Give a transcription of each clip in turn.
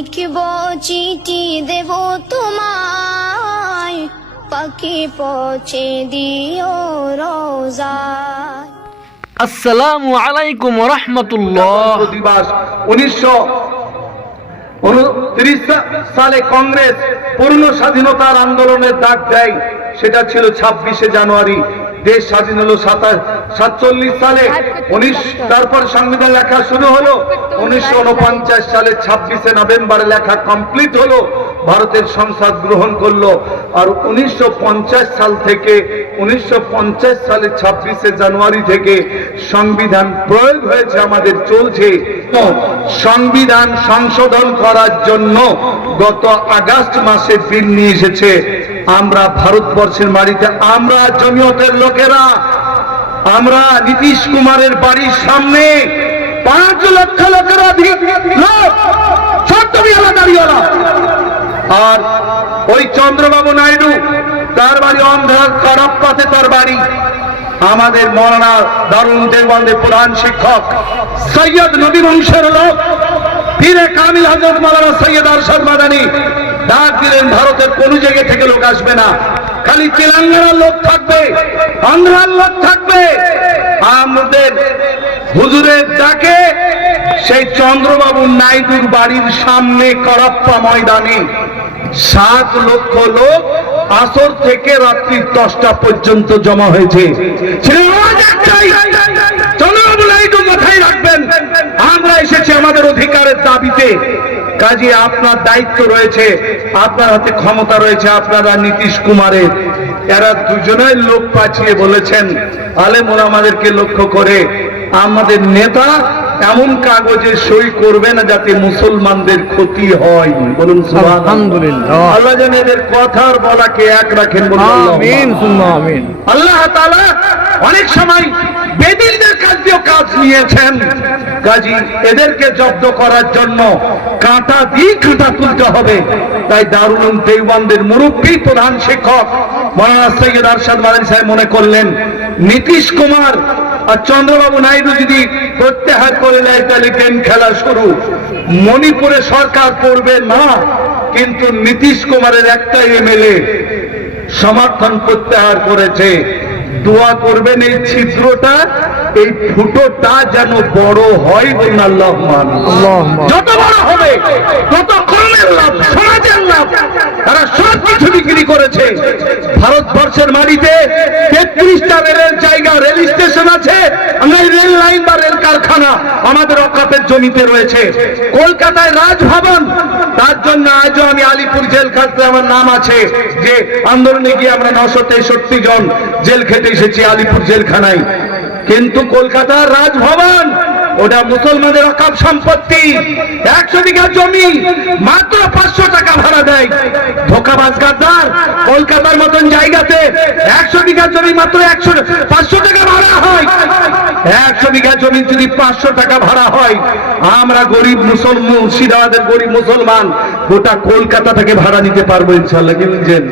লিখব চিঠি দেব তোমায়। পাখি পৌঁছে দিও রোজায়। আসসালামু আলাইকুম রহমতুল্লাহ দিবস উনিশশো উনত্রিশ সালে কংগ্রেস পূর্ণ স্বাধীনতার আন্দোলনের ডাক দেয়। সেটা ছিল ছাব্বিশে জানুয়ারি। দেশ স্বাধীন হলো সাতচল্লিশ সালে। উনিশ, তারপর সংবিধান লেখা শুরু হলো। উনিশশো উনপঞ্চাশ সালে ছাব্বিশে নভেম্বরে লেখা কমপ্লিট হলো। ভারতের সংসদ গ্রহণ করল। আর উনিশশো সাল থেকে, উনিশশো পঞ্চাশ সালে ছাব্বিশে জানুয়ারি থেকে সংবিধান প্রয়োগ হয়েছে আমাদের চলছে। সংবিধান সংশোধন করার জন্য গত আগস্ট মাসে বিল নিয়ে এসেছে। আমরা ভারতবর্ষের মাটিতে, আমরা জমিয়তের লোকেরা, আমরা নীতিশ কুমারের বাড়ির সামনে পাঁচ লক্ষ লোকের আর ওই চন্দ্রবাবু নাইডু, তার বাড়ি অন্ধ্র কারাপ্পাতে তার বাড়ি। আমাদের মৌলানা দারুণ দেওবন্দের প্রধান শিক্ষক সৈয়দ নবী বংশের লোক পীরে কামিল হজরত মালানা সৈয়দ আরশাদ মাদানি। ডাক দিলেন, ভারতের কোন জায়গা থেকে লোক আসবে না। খালি তেলেঙ্গানার লোক থাকবে আন্ধ্রার লোক থাকবে। আমাদের হুজুরের ডাকে সেই চন্দ্রবাবু নাইডুর বাড়ির সামনে করাপ্পা ময়দানে সাত লক্ষ লোক আসর থেকে রাত্রি দশটা পর্যন্ত জমা হয়েছে। চন্দ্রবাবু নাইডু মাথায় রাখবেন। আমরা এসেছি আমাদের অধিকারের দাবিতে। কাজে, আপনার দায়িত্ব রয়েছে, আপনার হাতে ক্ষমতা রয়েছে, আপনারা নীতিশ কুমারের। এরা দুজনের লোক পাঠিয়ে বলেছেন আলেমুল আমাদেরকে লক্ষ্য করে আমাদের নেতা এমন কাগজে সই করবে না যাতে মুসলমানদের ক্ষতি হয়। বলুন। আলহামদুলিল্লাহ। আল্লাহ যেন এদের কথার বলাকে এক রাখেন আল্লাহ অনেক সময় বেদিনদের কাছ দিয়েও কাজ নিয়েছেন। কাজী এদেরকে জব্দ করার জন্য কাঁটা দিয়ে কাঁটা তুলতে হবে। তাই দারুল উলুম দেওবন্দের মুরব্বী প্রধান শিক্ষক মৌলানা সৈয়দ আরশাদ মাদানী সাহেব মনে করলেন নীতিশ কুমার আর চন্দ্রবাবু নাইডু যদি প্রত্যাহার করে নেয় তাহলে গেম খেলা শুরু। মণিপুরে সরকার করবে না কিন্তু নীতিশ কুমারের একটাই এমএলএ সমর্থন প্রত্যাহার করেছে। দোয়া করবেন এই ছিদ্রটা এই ফুটোটা যেন বড় হয় বলুন আল্লাহ। যত বড় হবে তত কর্মের লাভ সমাজের লাভ। তারা সব কিছু বিক্রি করেছে। ভারতবর্ষের মাটিতে তেত্রিশটা রেলের জায়গা রেল আছে। আমরা রেল লাইন বা রেল কারখানা আমাদের অকাপের জমিতে রয়েছে। কলকাতায় রাজভবন, তার জন্য আজও আমি আলিপুর জেল খাটতে আমার নাম আছে যে আন্দোলনে গিয়ে আমরা নশো তেষট্টি জন জেল খেটে এসেছি আলিপুর জেলখানায়। কিন্তু কলকাতার রাজভবন ওটা মুসলমানের অকাপ সম্পত্তি। একশো বিঘা জমি, মাত্র পাঁচশো টাকা ভাড়া দেয়। ধোকাবাজ গাদ্দার, কলকাতার মতন জায়গাতে একশো বিঘা জমি মাত্র একশো পাঁচশো টাকা ভাড়া হয়। একশো বিঘা জমি যদি পাঁচশো টাকা ভাড়া হয় আমরা গরিব মুসলমান মুর্শিদাবাদের গরিব মুসলমান গোটা কলকাতা থেকে ভাড়া নিতে পারব ইনশাল্লাহ কি বলছেন?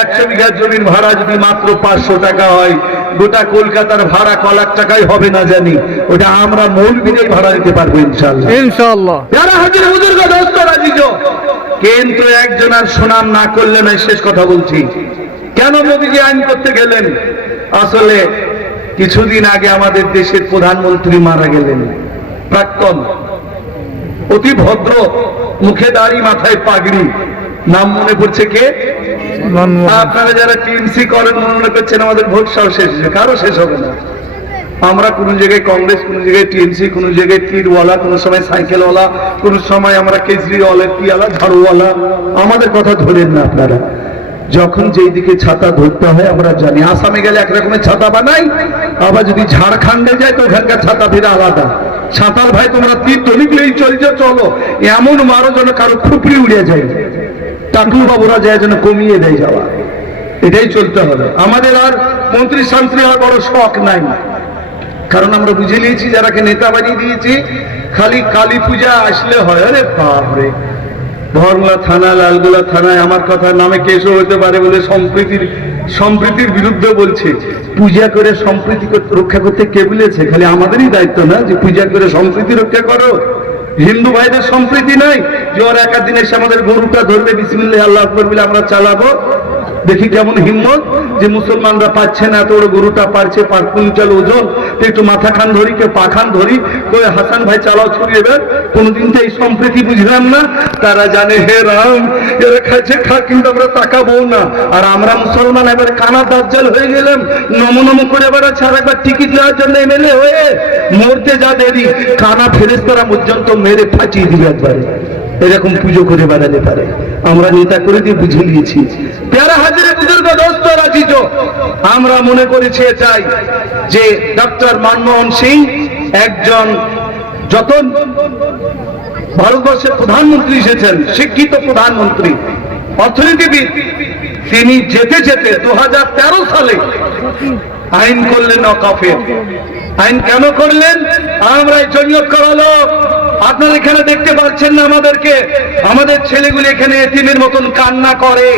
একশো বিঘা জমির ভাড়া যদি মাত্র পাঁচশো টাকা হয় গোটা কলকাতার ভাড়া ক লাখ টাকাই হবে না জানি ওটা আমরা মূল মৌলবীরাই ভাড়া দিতে পারব ইনশাল্লাহ ইনশাআল্লাহ। যারা হাজির রাজিজ কিন্তু একজন আর সুনাম না করলে না শেষ কথা বলছি। কেন মোদীজি আইন করতে গেলেন? আসলে কিছুদিন আগে আমাদের দেশের প্রধানমন্ত্রী মারা গেলেন। প্রাক্তন অতি ভদ্র মুখে দাড়ি মাথায় পাগড়ি। নাম মনে পড়ছে কে? আপনারা যারা টিএমসি করেন মনে করছেন আমাদের ভোট সব শেষ হয়েছে কারও শেষ হবে না। আমরা কোন জায়গায় কংগ্রেস কোন জায়গায় টিএমসি কোন জায়গায় তীরওয়ালা কোন সময় সাইকেলওয়ালা কোন সময় আমরা কেজরিওয়ালা টিয়ালা ঝাড়ুওয়ালা। আমাদের কথা ধরেন না আপনারা। যখন যেই দিকে ছাতা ধরতে হয়, আমরা জানি, আসামে গেলে এক রকমের ছাতা বানাই, আবার যদি ঝাড়খণ্ডে যায় তো ওখানকার ছাতা ফিরে আলাদা। ছাতার ভাই, তোমরা তীর তলিগুলোই চলছে চলো। এমন মারো যেন কারও খুপড়ি উড়ে যায়। টাকলু বাবুরা যায় যেন কমিয়ে দেয় যাওয়া। এটাই চলতে হবে। আমাদের আর মন্ত্রী শান্ত্রী হওয়ার বড় শখ নাই। কারণ আমরা বুঝে নিয়েছি, যারাকে নেতা বানিয়ে দিয়েছি, খালি কালী পূজা আসলে হয়, আরে বাপরে। ভরলা থানা, লালগোলা থানায় আমার কথা নামে কেসও হতে পারে বলে সম্প্রীতির সম্প্রীতির বিরুদ্ধে বলছে। পূজা করে সম্প্রীতি রক্ষা করতে কে বলেছে? খালি আমাদেরই দায়িত্ব না যে পূজা করে সম্প্রীতি রক্ষা করো। হিন্দু ভাইদের সম্প্রীতি নাই যে ওর একাদিন এসে আমাদের গরুটা ধরবে, বিসমিল্লাহ, আল্লাহ আকবর বলে আমরা চালাবো। দেখি কেমন হিম্মত যে মুসলমানরা পাচ্ছে না, এত বড় গরুটা পারছে পার কুইন্টাল ওজন, তো একটু মাথা খান ধরি কে পাখান ধরি কই হাসান ভাই, চালাও ছড়িয়ে বের কোনোদিন তো এই সম্প্রীতি বুঝলাম না। তারা জানে, হে রাম, এরা খাচ্ছে, খা, কিন্তু আমরা তাকাবো না। আর আমরা মুসলমান, এবার কানা দাজ্জাল হয়ে গেলাম। নম নম করে বেড়াচ্ছে আর একবার টিকিট নেওয়ার জন্য এমএলএ হয়ে মরতে যা দেরি। কানা ফেরেস্তারা পর্যন্ত মেরে ফাটিয়ে দিবে একবারে। এরকম পুজো করে বেড়াতে পারে। আমরা নেতা করে দিয়ে বুঝে নিয়েছি। পেয়ারা হাজারে বুজুর্গ দোস্ত, রাজিজ, আমরা মনে করেছি চাই যে ডক্টর মনমোহন সিং একজন যত ভারতবর্ষের প্রধানমন্ত্রী এসেছেন, শিক্ষিত প্রধানমন্ত্রী, অর্থনীতিবিদ, তিনি যেতে যেতে দু হাজার তেরো সালে আইন করলেন অকাফের আইন কেন করলেন? আমরা জমিয়ত করালো আপনারা এখানে দেখতে পাচ্ছেন না আমাদেরকে? আমাদের ছেলেগুলি এখানে এতিমের মতন কান্না করে।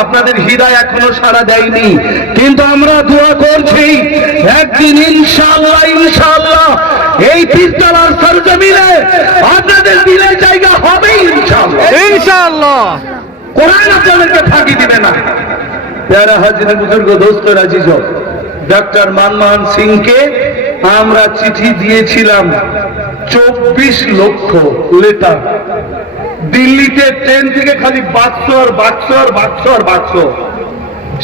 আপনাদের হৃদয় এখনও সাড়া দেয়নি। কিন্তু আমরা দোয়া করছি একদিন ইনশাল্লাহ ইনশাল্লাহ এই তিরতলার সরজমিনে আপনাদের দিলের জায়গা হবে ইনশাল্লাহ ইনশাআল্লাহ। কোরআন আপনাদেরকে ফাঁকি দিবে না। প্যারা হাজির বুজুর্গ দোস্ত রাজিজ ডাক্তার মানমোহন সিংকে আমরা চিঠি দিয়েছিলাম। চব্বিশ লক্ষ লেটার। দিল্লিতে ট্রেন থেকে খালি বাক্স আর বাক্স আর বাক্স আর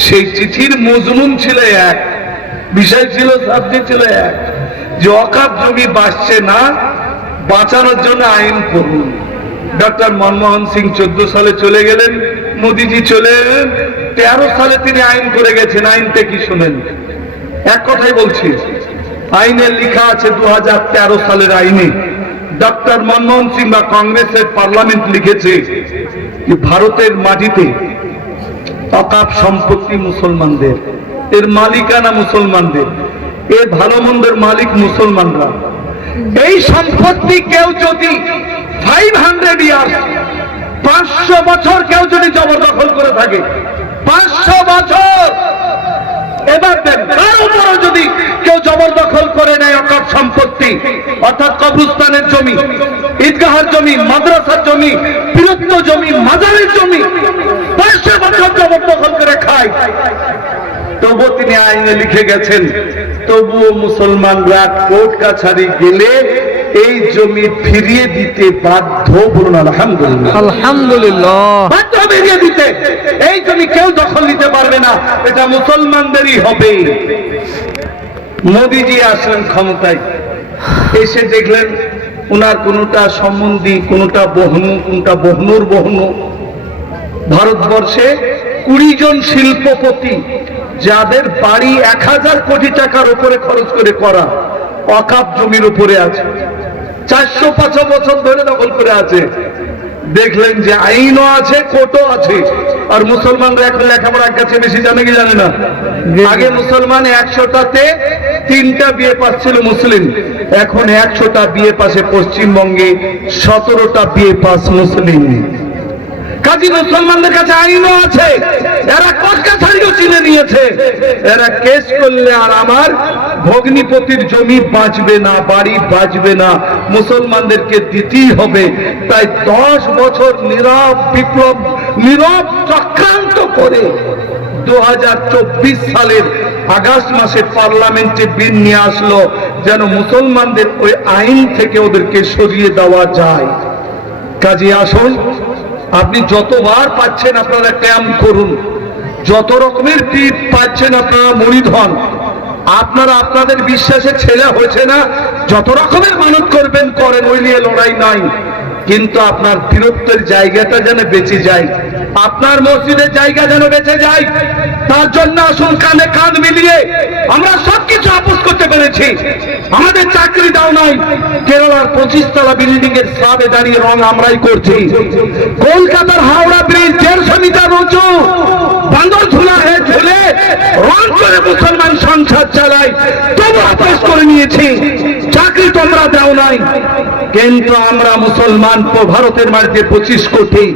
সেই চিঠির মজমুন ছিল এক, বিষয় ছিল সাবজেক্ট ছিল এক, যে অকাপ জমি বাঁচছে না, বাঁচানোর জন্য আইন করুন। ডক্টর মনমোহন সিং চোদ্দ সালে চলে গেলেন, মোদিজি চলে এলেন, তেরো সালে তিনি আইন করে গেছেন, আইনটা কি শোনেন? এক কথাই বলছি আইনে লেখা আছে দু সালের আইনে। ডক্টর মনমোহন সিং বা কংগ্রেসের পার্লামেন্ট লিখেছে যে ভারতের মাটিতে অকাপ সম্পত্তি মুসলমানদের, এর মালিকানা মুসলমানদের, এ ভালো মন্দের মালিক মুসলমানরা। এই সম্পত্তি কেউ যদি ফাইভ হান্ড্রেড ইয়ার্স পাঁচশো বছর কেউ যদি জবরদখল করে থাকে, পাঁচশো বছর এবার দেন, তার উপরও যদি কেউ জবরদখল করে নেয় অকাপ সম্পত্তি, অর্থাৎ কবরস্থানের জমি, ঈদগাহের জমি, মাদ্রাসার জমি, বীরত্ব জমি, মাজারের জমি, পাঁচশো বছর জবরদখল করে খায়। তবুও তিনি আইনে লিখে গেছেন, তবুও মুসলমানরা কোর্ট কাছারি গেলে এই জমি ফিরিয়ে দিতে বাধ্য বলুন আলহামদুলিল্লাহ। আলহামদুলিল্লাহ। বাধ্য বেরিয়ে দিতে। এই জমি কেউ দখল নিতে পারবে না এটা মুসলমানদেরই হবে। মোদিজি আসলেন ক্ষমতায়। এসে দেখলেন ওনার কোনটা সম্বন্ধী কোনটা বহনু কোনটা বহনুর বহনু। ভারতবর্ষে কুড়ি জন শিল্পপতি যাদের বাড়ি এক হাজার কোটি টাকার উপরে খরচ করে করা অকাপ জমির উপরে আছে। চারশো পাঁচশো বছর ধরে দখল করে আছে। দেখলেন যে আইনও আছে কোর্টও আছে। আর মুসলমানরা এখন লেখাপড়ার কাছে বেশি জানে কি জানে না? আগে মুসলমান একশোটাতে তিনটা বিয়ে পাস ছিল মুসলিম। এখন একশোটা বিয়ে পাশে পশ্চিমবঙ্গে সতেরোটা বিয়ে পাস মুসলিম। কাজী মুসলমানদের কাছে আইনও আছে। এরা কটকা ছাড়িও চিনে নিয়েছে। এরা কেস করলে আর আমার ভগ্নিপতির জমি বাঁচবে না, বাড়ি বাঁচবে না। মুসলমানদেরকে দিতেই হবে। তাই দশ বছর নীরব বিপ্লব, নীরব চক্রান্ত করে দু হাজার চব্বিশ সালের আগস্ট মাসে পার্লামেন্টে বিল নিয়ে আসলো, যেন মুসলমানদের ওই আইন থেকে ওদেরকে সরিয়ে দেওয়া যায়। কাজে আসুন। আপনি যতবার পাচ্ছেন আপনারা ক্যাম্প করুন। যত রকমের টিপ পাচ্ছেন আপনারা মরিধন আপনারা আপনাদের বিশ্বাসে ছেলে হয়েছে না, যত রকমের মানত করবেন, করেন, ওই নিয়ে লড়াই নাই। কিন্তু আপনার বীরত্বের জায়গাটা যেন বেঁচে যায়। আপনার মসজিদের জায়গা যেন বেঁচে যায়, তার জন্য আসুন কানে কান মিলিয়ে আমরা সবকিছু আপোষ করতে পেরেছি। আমাদের চাকরি দাও নাই, কেরালার পঁচিশ তলা বিল্ডিং এর সাবে দাঁড়িয়ে রং আমরাই করছি। কলকাতার হাওড়া ব্রিজ দেড়শো মিটার উঁচু বান্দর ঝুলা হয়ে ঝুলে রং করে মুসলমান সংসার চালায়, তবু আপোষ করে নিয়েছি। চাকরি তোমরা দাও নাই। কিন্তু আমরা মুসলমান প- ভারতের মাটিতে পঁচিশ কোটি।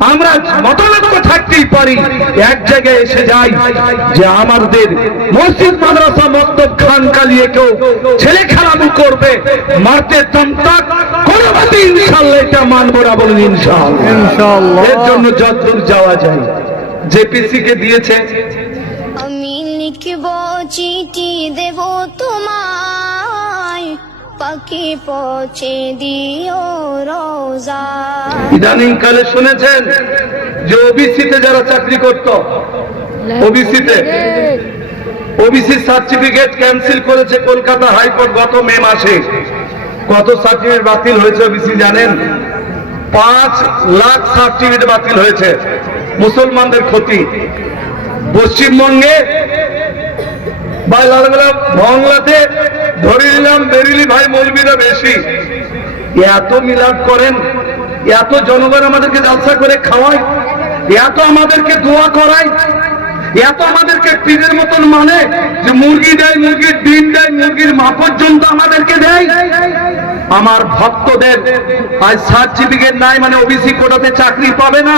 আমরা মতলক্ষ থাকতেই পারি। এক জায়গায় এসে যাই যে আমাদের মসজিদ মাদ্রাসা মক্তব খান কালিয়ে কেউ ছেলে খেলামু করবে। মারতে তমতাক কোনো মতে ইনশাল্লাহ এটা মানবো না বলুন ইনশাল্লাহ। এর জন্য যতদূর যাওয়া যায়। জেপিসি কে দিয়েছে। আমি লিখব চিঠি দেব তোমায় পাখি পৌঁছে দিও রোজায় ইদানিং কালে শুনেছেন যে ওবিসিতে যারা চাকরি করত, ওবিসিতে ওবিসি সার্টিফিকেট ক্যান্সেল করেছে কলকাতা হাইকোর্ট গত মে মাসে। কত সার্টিফিকেট বাতিল হয়েছে ওবিসি জানেন? পাঁচ লাখ সার্টিফিকেট বাতিল হয়েছে। মুসলমানদের ক্ষতি। পশ্চিমবঙ্গে বা ধরে নিলাম বেরিলি ভাই মৌলবীরা বেশি। এত মিলাদ করেন, এত জনগণ আমাদেরকে জালসা করে খাওয়ায়, এত আমাদেরকে দোয়া করায়, এত আমাদেরকে পীরের মতন মানে যে মুরগি দেয়, মুরগির ডিম দেয়, মুরগির মা পর্যন্ত আমাদেরকে দেয়। আমার ভক্তদের, আজ সার্টিফিকেট নাই মানে ওবিসি কোটাতে চাকরি পাবে না,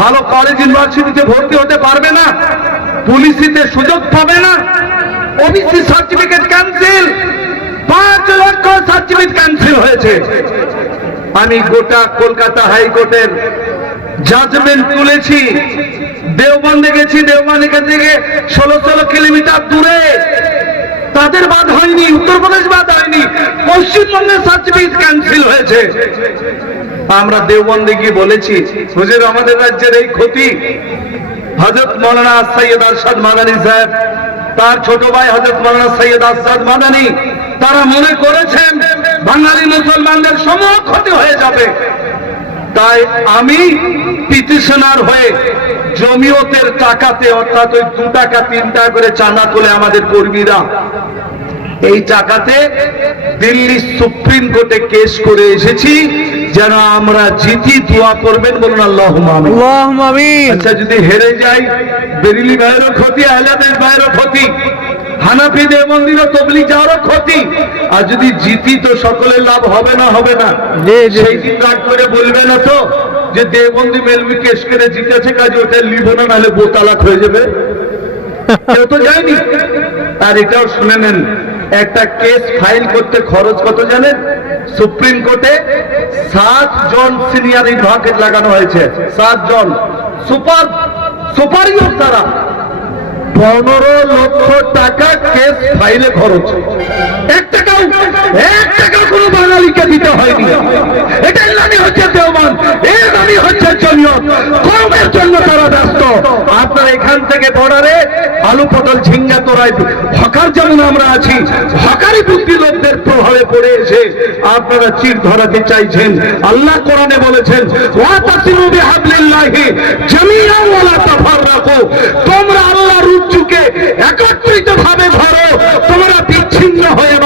ভালো কলেজ ইউনিভার্সিটিতে ভর্তি হতে পারবে না, পুলিশিতে সুযোগ পাবে না ওবিসি সার্টিফিকেট ক্যান্সেল পাঁচ লক্ষ সার্টিফিকেট ক্যান্সেল হয়েছে। আমি গোটা কলকাতা হাইকোর্টের জাজমেন্ট তুলেছি। দেওবন্দে গেছি, দেওবন্দ এখান থেকে ষোলো ষোলো কিলোমিটার দূরে। তাদের বাদ হয়নি, উত্তরপ্রদেশ বাদ হয়নি পশ্চিমবঙ্গের সার্টিফিকেট ক্যান্সেল হয়েছে। আমরা দেওবন্দে গিয়ে বলেছি, হুজুর, আমাদের রাজ্যের এই ক্ষতি। হজরত মৌলানা সৈয়দ আরশাদ মাদানী সাহেব তার ছোট ভাই হজরত মৌলানা সৈয়দ আরশাদ মাদানী, তারা মনে করেছেন বাঙালি মুসলমানদের সমূহ ক্ষতি হয়ে যাবে। তাই আমি পিটিশনার হয়ে জমিয়তের টাকাতে, অর্থাৎ ওই দু টাকা, তিন টাকা করে চাঁদা তোলে আমাদের কর্মীরা। এই টাকাতে দিল্লি সুপ্রিম কোর্টে কেস করে এসেছি। যেন আমরা জিতি দোয়া করবেন বলুন আল্লাহ আচ্ছা যদি হেরে যাই বেরিলি ভাইয়েরও ক্ষতি আহলাদের ভাইয়েরও ক্ষতি হানাফি দেবন্দিরও তবলি যাওয়ারও ক্ষতি আর যদি জিতি তো সকলের লাভ হবে না হবে না। সেই দিন রাগ করে বলবে না তো যে দেবন্দি মেলবি কেস করে জিতেছে কাজে ওটা লিব না নাহলে বোতালাক হয়ে যাবে। কেউ তো যায়নি। আর এটাও শুনে নেন একটা কেস ফাইল করতে খরচ কত জানেন? সুপ্রিম কোর্টে সাত জন সিনিয়র অ্যাডভোকেট লাগানো হয়েছে। সাত জন। সুপার, সুপারিয়র তারা। পনেরো লক্ষ টাকা কেস ফাইলে খরচ। এক টাকাও, এক টাকা কোনো বাঙালিকে দিতে হয়নি। এটাই নামই হচ্ছে দেওমান এই নামই হচ্ছে জমিয়ত। কমের জন্য তারা ব্যস্ত। এখান থেকে বর্ডারে আলু, পটল, ঝিঙ্গা তোরায় হকার যেমন আমরা আছি। হকারি বুদ্ধি লোকদের প্রভাবে পড়ে এসে আপনারা চির ধরাতে চাইছেন। আল্লাহ কোরআনে বলেছেন তোমরা আল্লাহ রুচুকে একত্রিত ভাবে ধরো, তোমরা বিচ্ছিন্ন হয়ে